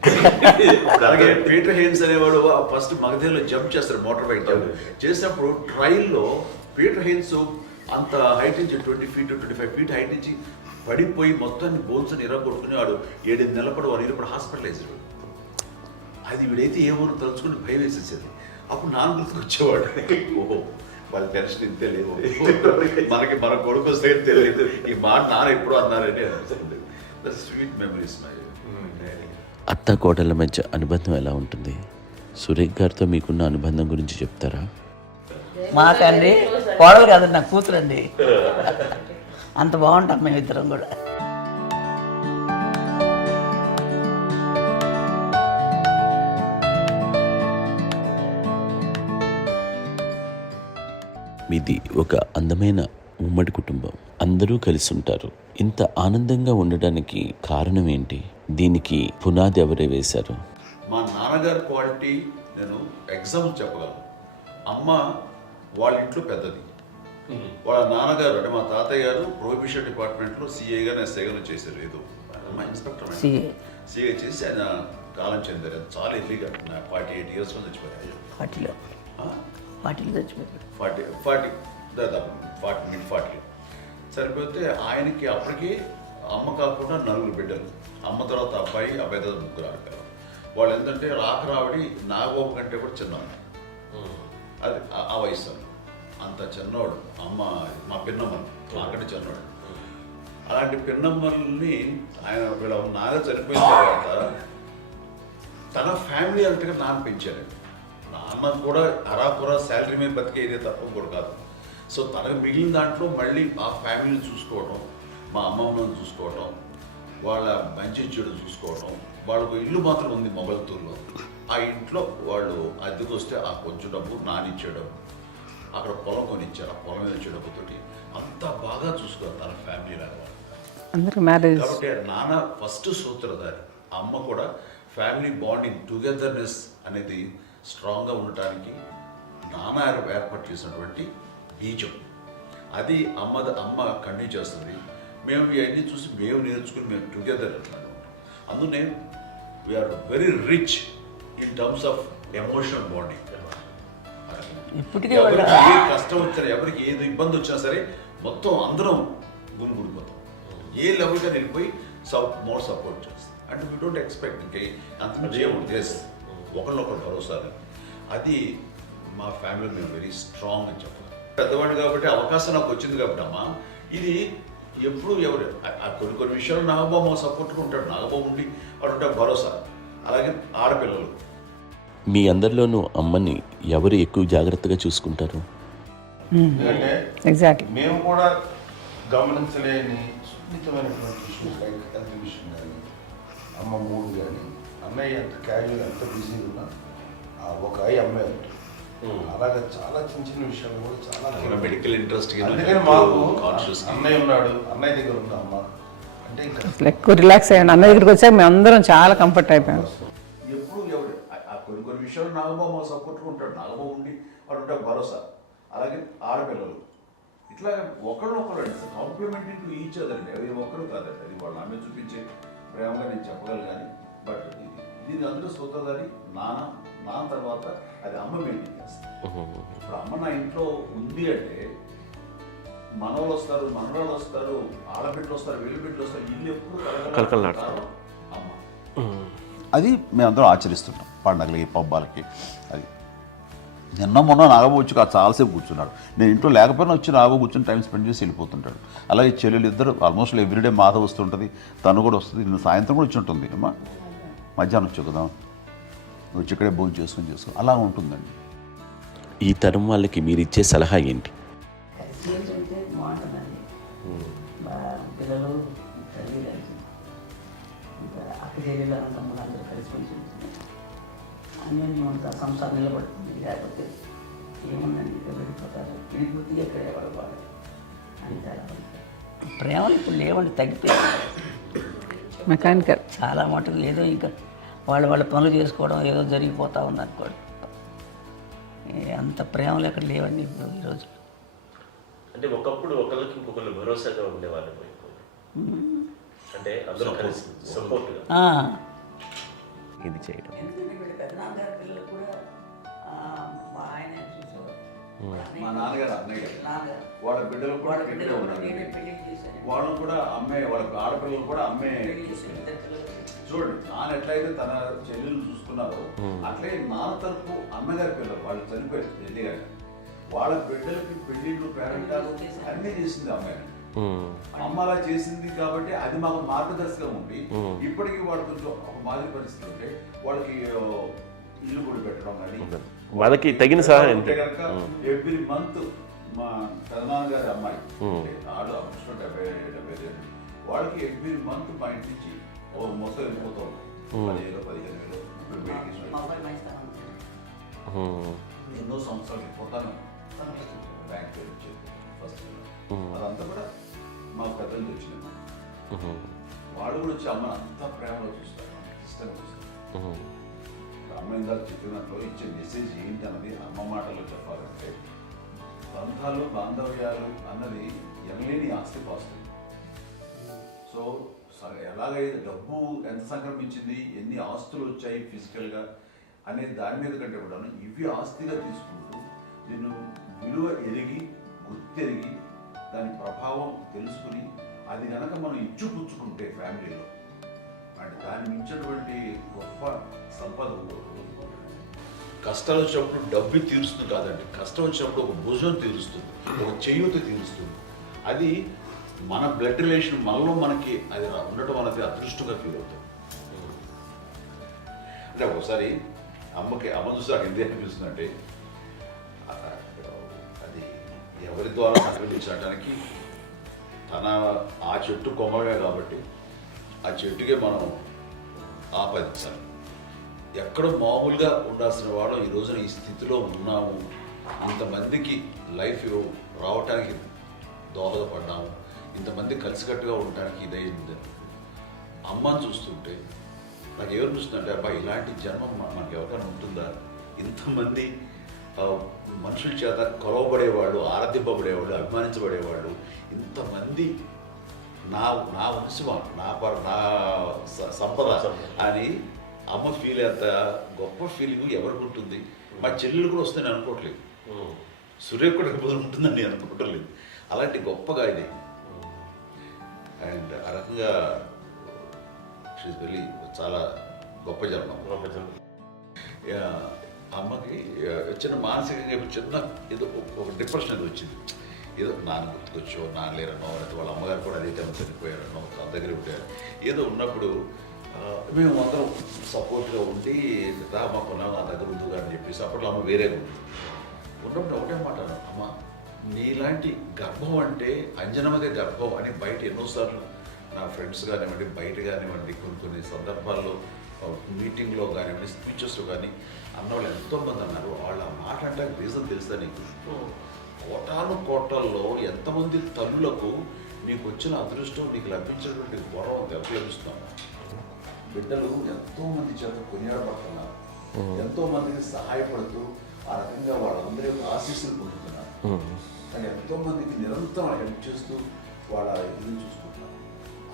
అలాగే పీటర్ హెయిన్స్ అనేవాడు ఫస్ట్ మగధీరలో జంప్ చేస్తారు మోటార్ బైక్ చేసినప్పుడు ట్రైల్లో పీటర్ హెయిన్స్ అంత హైట్ నుంచి 20 feet 25 feet హైట్ నుంచి పడిపోయి మొత్తాన్ని బోన్స్ ఇరగొట్టుకుని వాడు 7 నెలల పాటు వాడు ఇప్పుడు హాస్పిటలైజ్డ్. అది వీడైతే ఏమో తలుచుకుని భయం వేసేసేది. అప్పుడు నాన్న గుర్తుకు వచ్చేవాడు, ఓహో వాళ్ళ టెన్షన్ ఇంతే లేదు, మనకి మన కొడుకు వస్తే తెలియదు ఈ మాట నాన్న ఎప్పుడు అన్నారని అనిపిస్తుంది. Sweet memories my. అత్త కోడళ్ళ మధ్య అనుబంధం ఎలా ఉంటుంది? సురేఖ్ గారితో మీకున్న అనుబంధం గురించి చెప్తారా? మాకండి కోడలు కాదండి, నాకు కూతురండి. అంత బాగుంటాం మేమిద్దరం కూడా. మీది ఒక అందమైన ఉమ్మడి కుటుంబం, అందరూ కలిసి ఉంటారు. ఇంత ఆనందంగా ఉండడానికి కారణం ఏంటి? దీనికి పునాది ఎవరే వేశారు? మా నాన్నగారి క్వాలిటీ నేను ఎగ్జాంపుల్ చెప్పగలను. అమ్మ వాళ్ళ ఇంట్లో పెద్దది, వాళ్ళ నాన్నగారు అంటే మా తాతయ్య గారు ప్రొహిబిషన్ డిపార్ట్మెంట్లో సిఐగా ఎస్ఐగా చేశారు. ఏదో మా ఇన్స్పెక్టర్ సిఏ సీఏ చేసి ఆయన కాలం చెందారు. చాలా ఎర్లీగా 48 years చచ్చిపోయారు. పార్టీలో చచ్చిపోయారు. 40 దాదాపు 40 సరిపోతే ఆయనకి అప్పటికి అమ్మ కాకుండా 4 బిడ్డలు. అమ్మ తర్వాత అబ్బాయి తర్వాత 3 ఆడపిల్లలు. వాళ్ళు ఏంటంటే రాకరావడి నాగబాబు కంటే కూడా చిన్నవాడు. అది ఆ వయసు అంత చిన్నవాడు. అమ్మ మా పిన్నమ్మలు నాకంటే చిన్నవాడు. అలాంటి పిన్నమ్మల్ని ఆయన వీళ్ళ నాగ చనిపోయిన తర్వాత తన ఫ్యామిలీ అంతగా నాన్న పెంచారు. నాన్న కూడా అరాపురా శాలరీ మీద బతికేదే తప్ప కూడా కాదు. సో తనకు మిగిలిన దాంట్లో మళ్ళీ ఆ ఫ్యామిలీని చూసుకోవడం, మా అమ్మమ్మని చూసుకోవడం, వాళ్ళ మంచి చెడు చూసుకోవడం. వాళ్ళకు ఇల్లు మాత్రం ఉంది మొగల్తూరులో. ఆ ఇంట్లో వాళ్ళు అద్దెకు వస్తే ఆ కొంచెం డబ్బు నానిచ్చే డబ్బు, అక్కడ పొలం కొనిచ్చారు. ఆ పొలం ఇచ్చే డబ్బుతోటి అంతా బాగా చూసుకోవాలి తన ఫ్యామిలీ లాగా. అందరికి మ్యారేజ్. కాబట్టి నాన్న ఫస్ట్ సూత్రధారి. అమ్మ కూడా ఫ్యామిలీ బాండింగ్ టుగెదర్నెస్ అనేది స్ట్రాంగ్గా ఉండటానికి నాన్న ఏర్పాటు చేసినటువంటి బీజం. అది అమ్మ కంటిన్యూ చేస్తుంది. మేము ఇవన్నీ చూసి మేము నేర్చుకుని మేము టుగెదర్ అట్లాగా ఉంటాం. అందునే we're very rich in terms of emotional bonding. ఇప్పటికే ఎవరికి ఏ కష్టం వచ్చినా, ఎవరికి ఏది ఇబ్బంది వచ్చినా సరే మొత్తం అందరం గుమిగూడిపోతాం. ఏ లెవెల్గా వెళ్ళిపోయి మోర్ సపోర్ట్ చేస్తాం. అంటే వీ డోంట్ ఎక్స్పెక్ట్ ఇంకా అంతకుమించి ఏముంది. ఎస్, ఒకరినొకరు భరోసా. అది మా ఫ్యామిలీ మేము వెరీ స్ట్రాంగ్ అని చెప్పాలి. పెద్దవాడు కాబట్టి అవకాశం నాకు వచ్చింది కాబట్టి అమ్మ ఇది ఎప్పుడు ఎవరు కొన్ని విషయాలు నాగబాబు సపోర్ట్గా ఉంటాడు. నాగబాబు ఉండి వాడు ఉంటాడు భరోసా. అలాగే ఆడపిల్లలు. మీ అందరిలోనూ అమ్మని ఎవరు ఎక్కువ జాగ్రత్తగా చూసుకుంటారు? ఎందుకంటే ఎగ్జాక్ట్లీ. మేము కూడా గమనించలేని సున్నితమైనటువంటి ఇష్యూస్ లైక్ హెల్త్ విషయం కానీ, అమ్మ మూడు కానీ, అన్నయ్య ఎంత క్యాజువల్ ఎంత బిజీగా ఉన్నా ఒక అమ్మాయి ఉంటుంది. అలాగే చాలా చిన్న చిన్న విషయాలు కూడా చాలా మెడికల్ ఇంట్రెస్ట్. అందుకని మాకు అన్నయ్య ఉన్నాడు, అన్నయ్య దగ్గర ఉంది అమ్మ అంటే ఇంకా ఎక్కువ రిలాక్స్ అయ్యాను. అన్న దగ్గరికి వచ్చాక మేము అందరం చాలా కంఫర్ట్ అయిపోయాం. ఎప్పుడు ఎవరు కొన్ని విషయాలు నాగబాబు సపోర్ట్గా ఉంటాడు. నాగబాబు ఉండి వాడు ఉంటాడు భరోసా. అలాగే ఆడపిల్లలు ఇట్లా ఒకరు కాంప్లిమెంటింగ్ టు ఈచ్ అదర్ అండి. అది ఒకరు కాదండి, అది వాళ్ళు ఆమె చూపించే ప్రేమగా నేను చెప్పగలను. కానీ బట్ దీని అందరూ సూత్రధారి నాన్న తర్వాత అది అమ్మ మెయింటైన్ చేస్తుంది. ఇప్పుడు అమ్మ నా ఇంట్లో ఉంది అంటే మనవాళ్ళు వస్తారు, మనవాళ్ళు వస్తారు, ఆడబిడ్డలు వస్తారు, వీళ్ళు బిడ్డలు వస్తారు. ఇల్లు ఎప్పుడు కలకలాడతారు అమ్మ. అది మేమందరం ఆచరిస్తున్నాం పండగలకి, పబ్బాలకి. అది నిన్న మొన్న నాగబాబు వచ్చి చాలాసేపు కూర్చున్నాడు. నేను ఇంట్లో లేకపోయినా వచ్చి నాగబాబు కూర్చొని టైం స్పెండ్ చేసి వెళ్ళిపోతుంటాడు. అలాగే చెల్లెలు ఇద్దరు ఆల్మోస్ట్ ఎవ్రీడే మాత వస్తుంటుంది, తను కూడా వస్తుంది. నిన్న సాయంత్రం కూడా వచ్చి ఉంటుంది. అమ్మా మధ్యాహ్నం వచ్చి కదా వచ్చి ఇక్కడే భోజనం చేసుకుని అలా ఉంటుందండి. ఈ తరం వాళ్ళకి మీరు ఇచ్చే సలహా ఏంటి? కలిసి ఉంటే బాగుంటుందండి. పిల్లలు తల్లి కలిసి ఇంకా అక్క చెల్లెలు తమ్ముడు అందరూ కలిసి అన్నీ ఉంటా సంసారం నిలబడుతుంది. లేకపోతే ఏముందండి ఇక్కడ వెళ్ళిపోతారు, విడిపోతే ఎక్కడ ఎవరు వాడు అంటే ప్రేమలు ఇప్పుడు లేవండి, తగ్గిపోయాయి. మెకానికల్ చాలా మటుకు ఏదో ఇంకా వాళ్ళ పనులు చేసుకోవడం ఏదో జరిగిపోతూ ఉంది అనుకోండి. అంత ప్రేమలు ఎక్కడ లేవండి ఇప్పుడు ఈ రోజు. అంటే ఒకప్పుడు ఒకరికి ఇంకొకరు భరోసాగా ఉండేవాళ్ళు. అంటే అందరూ కలిసి సపోర్ట్గా ఇది చేయడం. పెద్దనాన్నగారి పిల్లలు కూడా ఆయన చూసేవారు. మా నాన్నగారు అన్నయ్య నాన్నగారు వాళ్ళ బిడ్డలు కూడా వాళ్ళ ఇక్కడే బిడ్డలు ఉన్నారు. నేనే పెళ్లి చేశాను. వాళ్ళు కూడా అమ్మే, వాళ్ళ ఆడపిల్లలు కూడా అమ్మే. చూడండి నాన్న ఎట్లయితే తన చెల్లెలు చూసుకున్నారో అట్లే నాన్న తరపు అమ్మగారి పిల్లలు వాళ్ళు చనిపోయారు ఎన్నిగారు. వాళ్ళ బిడ్డలకి పెళ్లిళ్ళు, పేరెంటాలు అన్నీ చేసింది అమ్మాయి. అమ్మ అలా చేసింది కాబట్టి అది మాకు మార్గదర్శకం ఉంది. ఇప్పటికీ వాళ్ళు కొంచెం ఒక మాదిరి పరిస్థితి ఉంటే వాళ్ళకి ఇల్లు కూడా పెట్టడం కానీ వాళ్ళకి తగిన సహాయం కనుక ఎవ్రీ మంత్ మా పెదనాన్నగారి అమ్మాయి ఆడు 70 వాళ్ళకి ఎవ్రీ మంత్ మా ఇంటి నుంచి మొత్తం వెళ్ళిపోతాం. 10,000-15,000 ఎన్నో సంవత్సరాలు పోతాను బ్యాంక్ పేరు వచ్చేది ఫస్ట్. అదంతా కూడా మా పెద్దలు తెచ్చినాం. వాళ్ళు కూడా వచ్చి అమ్మని అంతా ప్రేమలో చూస్తారు, ఇష్టంగా చూస్తారు. అమ్మ ఇందాక చెప్పినట్లు ఇచ్చే మెసేజ్ ఏంటి అన్నది అమ్మ మాటల్లో చెప్పాలంటే బంధాలు, బాంధవ్యాలు అన్నది ఎనలేని ఆస్తి పాస్తుంది. సో ఎలాగైతే డబ్బు ఎంత సంక్రమించింది, ఎన్ని ఆస్తులు వచ్చాయి ఫిజికల్గా అనే దాని మీద కంటే కూడా ఇవి ఆస్తిగా తీసుకుంటూ నేను విలువ ఎరిగి గుర్తెరిగి దాని ప్రభావం తెలుసుకుని అది కనుక మనం ఇచ్చుపుచ్చుకుంటే ఫ్యామిలీలో అంటే దాన్ని మించినటువంటి గొప్ప సంపద కష్టాలు వచ్చినప్పుడు డబ్బు తీరుస్తుంది కాదండి, కష్టం వచ్చినప్పుడు ఒక భుజం తీరుస్తుంది, ఒక చేయూత తీరుస్తుంది. అది మన బ్లడ్ రిలేషన్ మనలో మనకి అది ఉండటం అనేది అదృష్టంగా ఫీల్ అవుతాం. అంటే ఒకసారి అమ్మ చూసి నాకు ఎందుకు అనిపిస్తుంది అంటే అది ఎవరి ద్వారా సంక్రమించడానికి తన ఆ చెట్టు కొమ్మగా కాబట్టి ఆ చెట్టుకే మనం ఆపాదించాలి. ఎక్కడో మామూలుగా ఉండాల్సిన వాళ్ళం ఈ రోజున ఈ స్థితిలో ఉన్నాము, ఇంతమందికి లైఫ్ రావటానికి దోహదపడ్డాము, ఇంతమంది కలిసికట్టుగా ఉండటానికి ఇదైంది. అమ్మని చూస్తుంటే నాకు ఏమనిపిస్తుందంటే అబ్బా ఇలాంటి జన్మం మనకి ఎవరికైనా ఉంటుందా? ఇంతమంది మనుషుల చేత కొలవబడేవాళ్ళు, ఆరాధింపబడేవాళ్ళు, అభిమానించబడేవాళ్ళు, ఇంతమంది నా వంశం నా సంపద అని అమ్మ ఫీల్ అంత గొప్ప ఫీలింగ్ ఎవరికి ఉంటుంది? మా చెల్లెలు కూడా వస్తే నేను అనుకోవట్లేదు, సూర్య కూడా ఉంటుందని నేను అనుకోవటం లేదు. అలాంటి గొప్పగా ఇది అండ్ ఆ రకంగా షీస్ వెరీ చాలా గొప్ప జన్మ. అమ్మకి చిన్న మానసికంగా చిన్న ఏదో ఒక డిప్రెషన్ అది వచ్చింది. ఏదో నాన్న గుర్తుకొచ్చో, నాన్న లేరనో, లేకపోతే వాళ్ళ అమ్మగారు కూడా అదే టైం చనిపోయారనో, తన దగ్గర ఉంటారు ఏదో ఉన్నప్పుడు మేము అందరం సపోర్ట్గా ఉండి మా కొన్నాం నా దగ్గర ఉందిగా అని చెప్పేసి అప్పట్లో అమ్మ వేరేగా ఉంది. ఉన్నప్పుడు ఒకటే మాట అమ్మ నీలాంటి గర్భం అంటే అంజనమదే గర్భం అని బయట ఎన్నోసార్లు నా ఫ్రెండ్స్ కానివ్వండి, బయట కానివ్వండి, కొన్ని సందర్భాల్లో మీటింగ్లో కానివ్వండి, స్పీచెస్లో కానీ అన్నవాళ్ళు ఎంతోమంది అన్నారు. వాళ్ళ మాట్లాడడానికి రీజన్ తెలుసా నీకు? కోటాల్లో ఎంతమంది తల్లులకు నీకు వచ్చిన అదృష్టం, నీకు లభించినటువంటి గౌరవం ఎవరు లభిస్తున్నాను? బిడ్డలు ఎంతోమంది చేత కొనియాడబడుతున్నారు, ఎంతోమందికి సహాయపడుతూ ఆ రకంగా వాళ్ళందరి యొక్క ఆశీస్సులు పొందుతున్నారు. కానీ ఎంతోమందికి నిరంతరం హెల్ప్ చేస్తూ వాళ్ళ ఇల్లు చూసుకుంటున్నారు.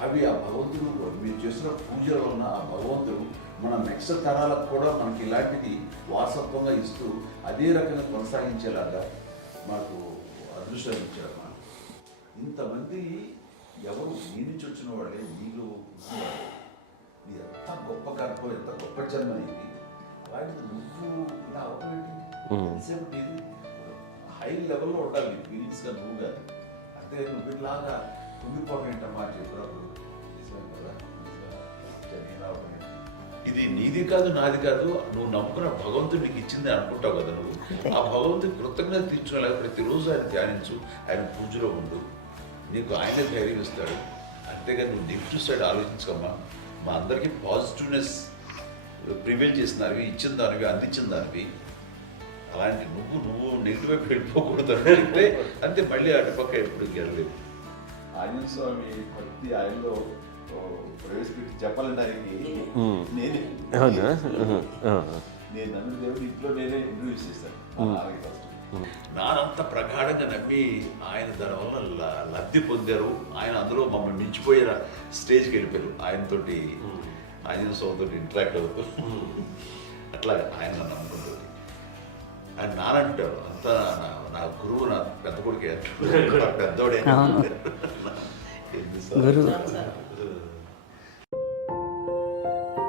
అవి ఆ భగవంతుడు మీరు చేసిన పూజలో ఉన్న ఆ భగవంతుడు మన నెక్స్ట్ తరాలకు కూడా మనకి ఇలాంటిది వారసత్వంగా ఇస్తూ అదే రకంగా కొనసాగించేలాగా మాకు అదృష్టాన్ని ఇచ్చారు. ఇంతమంది ఎవరు నీ నుంచి వచ్చిన వాళ్ళే నీళ్ళు నీ ఎంత గొప్ప గర్భం, ఎంత గొప్ప జన్మ నీది. అలాంటిది నువ్వు ఇలా అవటమేంటి? ఎంతసేపు ఇది హై లెవెల్లో ఉండాలి నీ ఫీలింగ్స్గా నువ్వు కానీ. అంతే నువ్వు ఇలాగా కుంగిపోవడం ఏంటమ్మా చెప్పినప్పుడు నిజమే కదా. ఇది నీది కాదు, నాది కాదు, నువ్వు నమ్ముకున్న భగవంతుడు నీకు ఇచ్చింది అనుకుంటావు కదా. నువ్వు ఆ భగవంతుడి కృతజ్ఞత తీర్చుకోలేక ప్రతిరోజు ఆయన ధ్యానించు, ఆయన పూజలో ఉండు, నీకు ఆయనే ధైర్యం ఇస్తాడు. అంతేగా నువ్వు నెగిటివ్ సైడ్ ఆలోచించకమ్మా. మా అందరికీ పాజిటివ్నెస్ ప్రివైల్ చేసిన దానివి, ఇచ్చిన దానివి, అందించిన దానివి. అలాంటి నువ్వు నెగిటివ్ వైపు వెళ్ళిపోకూడదు అంటే అంతే. మళ్ళీ అటుపక్క ఎప్పుడు గెలలేదు. ఆంజనేయ స్వామి భక్తి ఆయనలో ప్రవేశపెట్టి చెప్పాలంటే ఆయనకి నేనే నేను నమ్మిన దేవుడు ఇంట్లో నేనే ఇంట్రడ్యూస్ చేశాను. నానంత ప్రగాఢంగా నమ్మి ఆయన దాని వల్ల లబ్ధి పొందారు. ఆయన అందులో మమ్మల్ని మించిపోయిన స్టేజ్కి వెళ్ళిపోయారు. ఆయనతోటి ఆంజనేయ స్వామితో ఇంటరాక్ట్ అవుతూ అట్లా ఆయన నమ్ముకుంటుంది. ఆయన నానంటారు అంతా నా గురువు, నా పెద్ద కొడుకు పెద్దోడే.